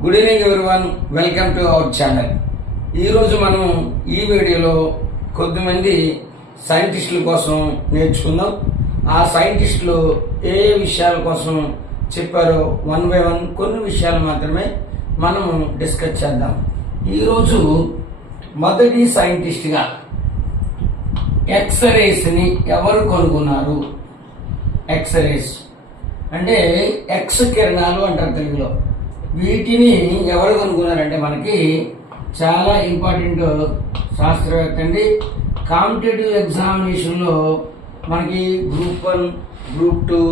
Good evening everyone, welcome to our channel. ఈరోజు మనం ఈ వీడియోలో కొద్దిమంది సైంటిస్టుల కోసం నేర్చుకుందాం. ఆ సైంటిస్టులు ఏ విషయాల కోసం చెప్పారో వన్ బై వన్ కొన్ని విషయాలు మాత్రమే మనం డిస్కస్ చేద్దాం. ఈరోజు మొదటి సైంటిస్ట్గా ఎక్స్రేస్ని ఎవరు కనుగొన్నారు? ఎక్స్రేస్ అంటే ఎక్స్ కిరణాలు అంటారు తెలుగులో. వీటిని ఎవరు కనుగొన్నారంటే మనకి చాలా ఇంపార్టెంట్ శాస్త్రవేత్త అండి. కాంపిటేటివ్ ఎగ్జామినేషన్లో మనకి గ్రూప్ 1, గ్రూప్ 2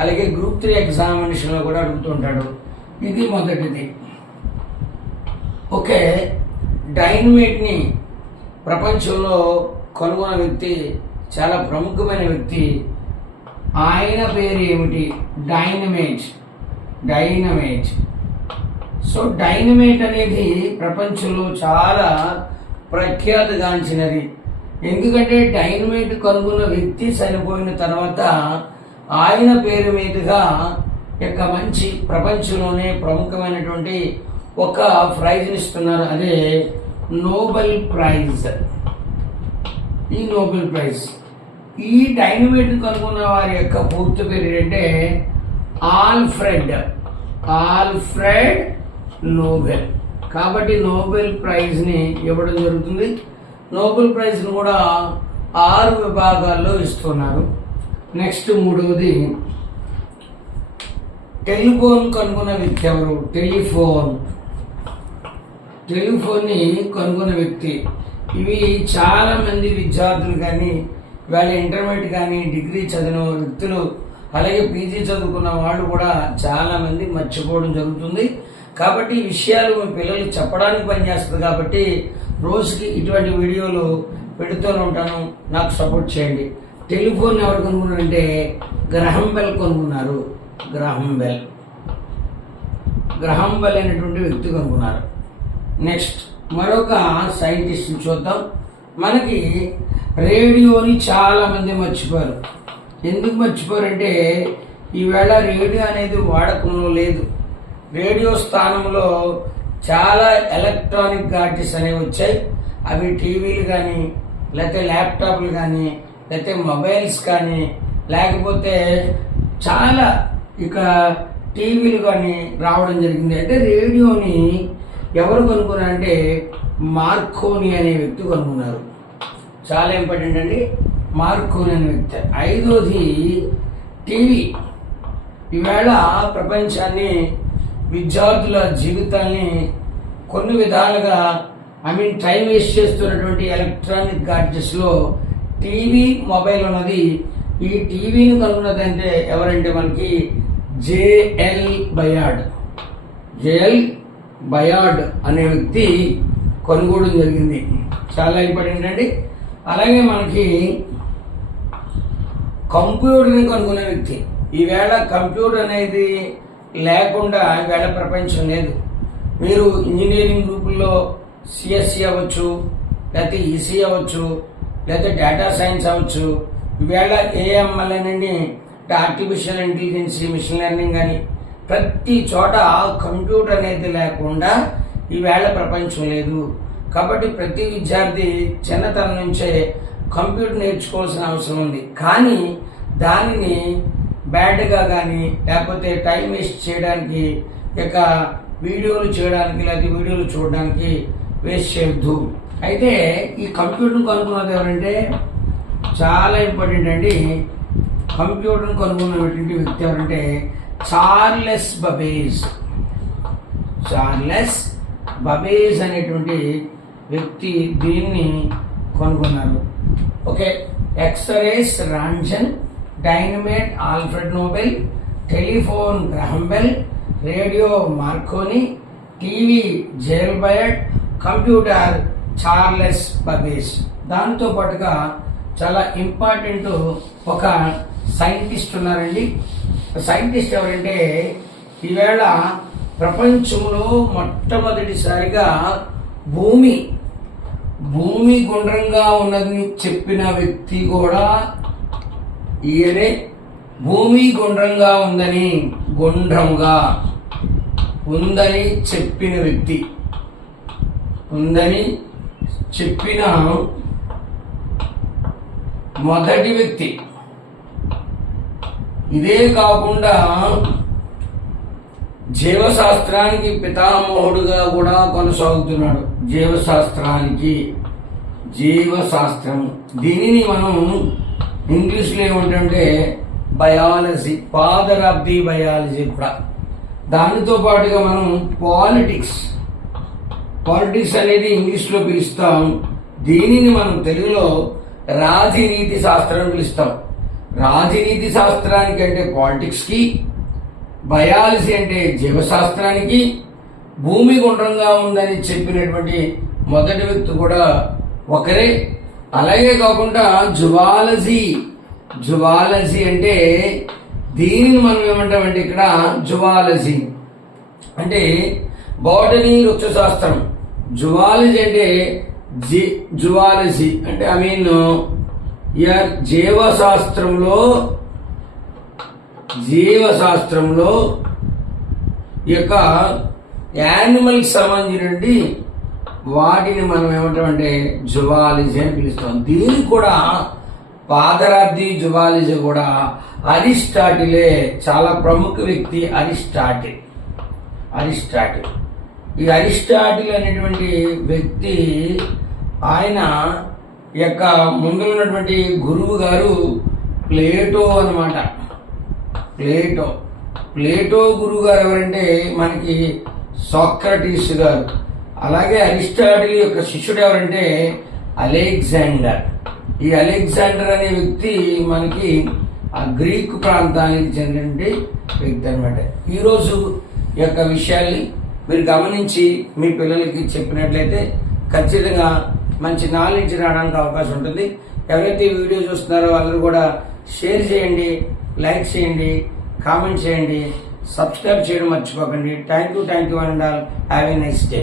అలాగే గ్రూప్ 3 ఎగ్జామినేషన్లో కూడా అడుగుతుంటాడు. ఇది మొదటిది. ఓకే, డైనమైట్ని ప్రపంచంలో కనుగొన్న వ్యక్తి, చాలా ప్రముఖమైన వ్యక్తి. ఆయన పేరు ఏమిటి? డైనమైట్. సో డైనమైట్ అనేది ప్రపంచంలో చాలా ప్రఖ్యాతిగాంచినది. ఎందుకంటే డైనమైట్ కనుగొన్న వ్యక్తి చనిపోయిన తర్వాత ఆయన పేరు మీదుగా యొక్క మంచి ప్రపంచంలోనే ప్రముఖమైనటువంటి ఒక ప్రైజ్ని ఇస్తున్నారు. అదే నోబెల్ ప్రైజ్. ఈ నోబెల్ ప్రైజ్, ఈ డైనమైట్ కనుగొన్న వారి యొక్క పూర్తి పేరు ఏంటంటే ఆల్ఫ్రెడ్ నోబెల్. కాబట్టి నోబెల్ ప్రైజ్ని ఇవ్వడం జరుగుతుంది. నోబెల్ ప్రైజ్ని కూడా 6 విభాగాల్లో ఇస్తున్నారు. నెక్స్ట్ మూడవది, టెలిఫోన్ కనుగొన్న వ్యక్తి ఎవరు? టెలిఫోన్ని కనుగొన్న వ్యక్తి. ఇవి చాలా మంది విద్యార్థులు కానీ, వాళ్ళ ఇంటర్మీడియట్ కానీ, డిగ్రీ చదివిన వ్యక్తులు అలాగే పీజీ చదువుకున్న వాళ్ళు కూడా చాలా మంది మర్చిపోవడం జరుగుతుంది. కాబట్టి ఈ విషయాలు మీ పిల్లలకి చెప్పడానికి పనిచేస్తుంది. కాబట్టి రోజుకి ఇటువంటి వీడియోలు పెడుతూనే ఉంటాను, నాకు సపోర్ట్ చేయండి. టెలిఫోన్ ఎవరు కనుగొన్నారంటే గ్రహం బెల్ కనుగొన్నారు. గ్రహం బెల్ అనేటువంటి వ్యక్తి కనుగొన్నారు. నెక్స్ట్ మరొక సైంటిస్ట్ చూద్దాం. మనకి రేడియోని చాలా మంది మర్చిపోయారు. ఎందుకు మర్చిపోయారంటే ఈవేళ రేడియో అనేది వాడకంలో లేదు. రేడియో స్థానంలో చాలా ఎలక్ట్రానిక్ గాడ్జెట్స్ అనేవి వచ్చాయి. అవి టీవీలు కానీ, లేకపోతే ల్యాప్టాప్లు కానీ, లేకపోతే మొబైల్స్ కానీ, లేకపోతే చాలా ఇక టీవీలు కానీ రావడం జరిగింది. అంటే రేడియోని ఎవరు కనుక్కున్నారంటే మార్కోని అనే వ్యక్తి కనుక్కున్నారు. చాలా ఇంపార్టెంట్ అండి, మార్కోని అనే వ్యక్తి. 5వది టీవీ. ఈవేళ ప్రపంచాన్ని, విద్యార్థుల జీవితాన్ని కొన్ని విధాలుగా టైం వేస్ట్ చేస్తున్నటువంటి ఎలక్ట్రానిక్ గాడ్జెట్స్లో టీవీ, మొబైల్ ఉన్నది. ఈ టీవీని కనుగొన్నదంటే ఎవరంటే మనకి జేఎల్ బయార్డ్ అనే వ్యక్తి కొనుగోవడం జరిగింది. చాలా ఇంపార్టెంట్ అండి. అలాగే మనకి కంప్యూటర్ని కనుగొనే వ్యక్తి. ఈవేళ కంప్యూటర్ అనేది లేకుండా ఈవేళ ప్రపంచం లేదు. మీరు ఇంజనీరింగ్ గ్రూపుల్లో సిఎస్సి అవ్వచ్చు, లేకపోతే ఈసీ అవ్వచ్చు, లేకపోతే డేటా సైన్స్ అవ్వచ్చు. ఈవేళ ఏఎంఎల్ అనండి, ఆర్టిఫిషియల్ ఇంటెలిజెన్స్, మిషన్ లెర్నింగ్ అని ప్రతి చోట కంప్యూటర్ అనేది లేకుండా ఈవేళ ప్రపంచం లేదు. కాబట్టి ప్రతి విద్యార్థి చిన్నతనం నుంచే కంప్యూటర్ నేర్చుకోవాల్సిన అవసరం ఉంది. కానీ దానిని బ్యాడ్గా కానీ, లేకపోతే టైం వేస్ట్ చేయడానికి, ఇక వీడియోలు చేయడానికి, లేకపోతే వీడియోలు చూడడానికి వేస్ట్ చేయొద్దు. అయితే ఈ కంప్యూటర్ని కనుక్కున్నది ఎవరంటే చాలా ఇంపార్టెంట్ అండి. కంప్యూటర్ని కనుక్కున్నటువంటి వ్యక్తి ఎవరంటే చార్లెస్ బబేజ్ అనేటువంటి వ్యక్తి దీన్ని కనుగొన్నారు. Okay, X rays Roentgen, dynamite Alfred Nobel, telephone Graham Bell, radio Marconi, TV జేల్ బయర్డ్, కంప్యూటర్ చార్లెస్ బబేజ్. దాంతో పాటుగా చాలా ఇంపార్టెంట్ ఒక సైంటిస్ట్ ఉన్నారండి. సైంటిస్ట్ ఎవరంటే ఈవేళ ప్రపంచంలో మొట్టమొదటిసారిగా భూమి గుండ్రంగా ఉన్నదని చెప్పిన వ్యక్తి కూడా ఈయనే. భూమి గుండ్రంగా ఉందని, ఉందని చెప్పిన వ్యక్తి, ఉందని చెప్పిన మొదటి వ్యక్తి. ఇదే కాకుండా జీవశాస్త్రానికి పితామహుడుగా కూడా కొనసాగుతున్నాడు. జీవశాస్త్రం దీనిని మనం ఇంగ్లీష్లో ఏమంటే biology, father of the biology కూడా. దానితో పాటుగా మనం పాలిటిక్స్ అనేది ఇంగ్లీష్లో పిలుస్తాం. దీనిని మనం తెలుగులో రాజనీతి శాస్త్రం పిలుస్తాం. రాజనీతి శాస్త్రానికి అంటే పాలిటిక్స్కి, బయాలజీ అంటే జీవశాస్త్రానికి భూమి గుండ్రంగా ఉందని చెప్పినటువంటి మొదటి వ్యక్తి కూడా ఒకరే. అలాగే కాకుండా జువాలజీ అంటే దీనిని మనం ఏమంటామంటే ఇక్కడ జువాలజీ అంటే బాటనీ, వృక్షశాస్త్రం. జువాలజీ అంటే జువాలజీ అంటే జీవశాస్త్రంలో యొక్క యానిమల్ సంబంధించినటువంటి వాటిని మనం ఏమంటామంటే జువాలజీ అని పిలుస్తాం. దీనికి కూడా ఫాదర్ ఆఫ్ ది జువాలజీ కూడా అరిస్టాటిలే, చాలా ప్రముఖ వ్యక్తి అరిస్టాటిల్. ఈ అరిస్టాటిల్ అనేటువంటి వ్యక్తి, ఆయన యొక్క ముందు ఉన్నటువంటి గురువు గారు ప్లేటో అన్నమాట. ప్లేటో గురువు గారు ఎవరంటే మనకి సాక్రటీస్ గారు. అలాగే అరిస్టాటిల్ యొక్క శిష్యుడు ఎవరంటే అలెగ్జాండర్. ఈ అలెగ్జాండర్ అనే వ్యక్తి మనకి ఆ గ్రీకు ప్రాంతానికి చెందిన వ్యక్తి అనమాట. ఈరోజు యొక్క విషయాల్ని మీరు గమనించి మీ పిల్లలకి చెప్పినట్లయితే ఖచ్చితంగా మంచి నాలెడ్జ్ రావడానికి అవకాశం ఉంటుంది. ఎవరైతే ఈ వీడియో చూస్తున్నారో వాళ్ళని కూడా షేర్ చేయండి, లైక్ చేయండి, కామెంట్ చేయండి, సబ్స్క్రైబ్ చేయడం మర్చిపోకండి. Thank you and all. Have a nice day.